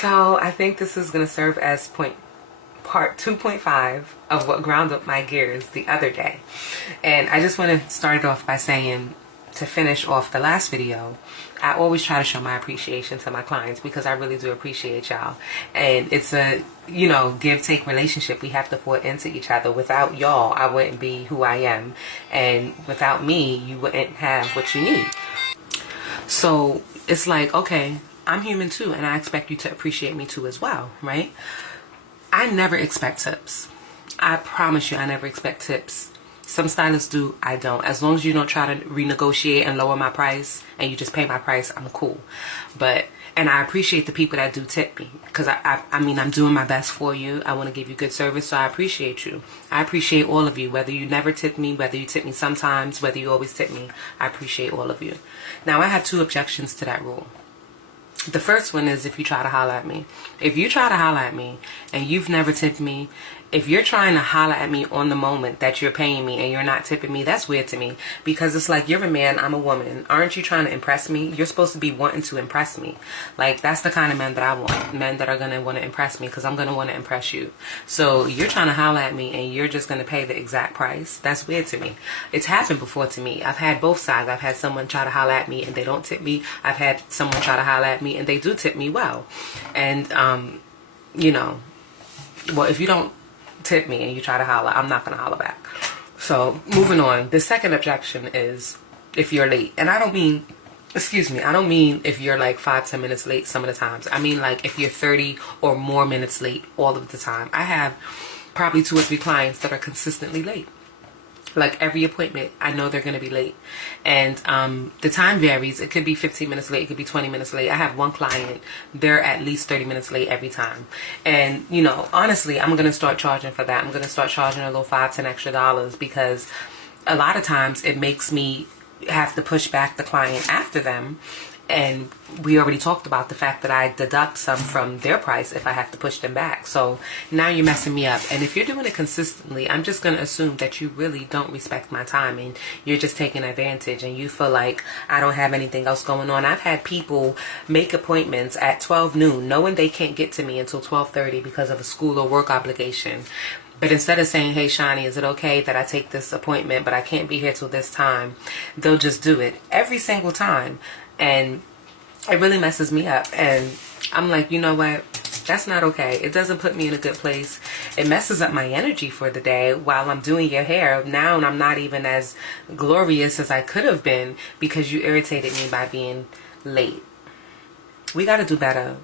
So I think this is going to serve as part 2.5 of what ground up my gears the other day. And I just want to start it off by saying, to finish off the last video, I always try to show my appreciation to my clients because I really do appreciate y'all. And it's a, give-take relationship. We have to pour into each other. Without y'all, I wouldn't be who I am. And without me, you wouldn't have what you need. So it's like, okay, I'm human too, and I expect you to appreciate me too as well, right? I never expect tips. I promise you, I never expect tips. Some stylists do, I don't. As long as you don't try to renegotiate and lower my price and you just pay my price, I'm cool. And I appreciate the people that do tip me because I mean, I'm doing my best for you. I want to give you good service, so I appreciate you. I appreciate all of you, whether you never tip me, whether you tip me sometimes, whether you always tip me. I appreciate all of you. Now, I have 2 objections to that rule. The first one is if you try to holler at me. If you try to holler at me and you've never tipped me, if you're trying to holler at me on the moment that you're paying me and you're not tipping me, that's weird to me. Because it's like, you're a man, I'm a woman. Aren't you trying to impress me? You're supposed to be wanting to impress me. Like, that's the kind of men that I want. Men that are going to want to impress me because I'm going to want to impress you. So you're trying to holler at me and you're just going to pay the exact price. That's weird to me. It's happened before to me. I've had both sides. I've had someone try to holler at me and they don't tip me. I've had someone try to holler at me and they do tip me well. And, well, if you don't tip me and you try to holler, I'm not going to holler back. So moving on, the second objection is if you're late. And I don't mean if you're like 5-10 minutes late some of the times. I mean like if you're 30 or more minutes late all of the time. I have probably 2 or 3 clients that are consistently late. Like every appointment, I know they're going to be late. And the time varies. It could be 15 minutes late. It could be 20 minutes late. I have one client, they're at least 30 minutes late every time. And, honestly, I'm going to start charging for that. I'm going to start charging a little $5-10 extra because a lot of times it makes me have to push back the client after them. And we already talked about the fact that I deduct some from their price if I have to push them back. So now you're messing me up. And if you're doing it consistently, I'm just going to assume that you really don't respect my time and you're just taking advantage and you feel like I don't have anything else going on. I've had people make appointments at 12 noon knowing they can't get to me until 12:30 because of a school or work obligation. But instead of saying, hey, Shani, is it okay that I take this appointment, but I can't be here till this time? They'll just do it every single time. And it really messes me up. And I'm like, you know what? That's not okay. It doesn't put me in a good place. It messes up my energy for the day while I'm doing your hair. Now I'm not even as glorious as I could have been because you irritated me by being late. We got to do better.